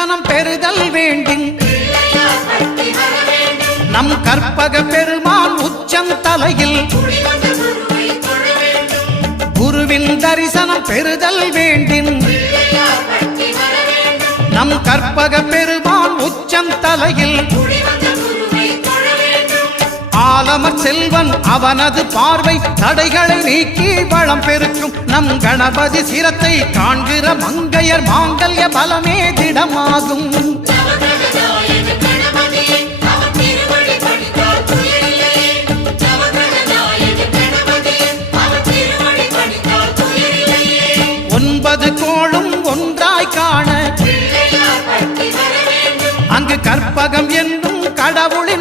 தரிசனம் பெறுதல் வேண்டும். நம் கற்பக பெருமான் உச்சந்தலையில் குருவின் தரிசனம் பெறுதல் வேண்டும். நம் கற்பக பெருமான் உச்சந்தலையில் ஆலமர் செல்வன் அவனது பார்வை தடைகளை நீக்கி வளம் பெருக்கும். நம் கணபதி சிரத்தை காண்கிற மங்கையர் மாங்கல்ய பலமே திடமாகும். ஒன்பது கோளும் ஒன்றாய் காண அங்கு கற்பகம் என்னும் கடவுளின்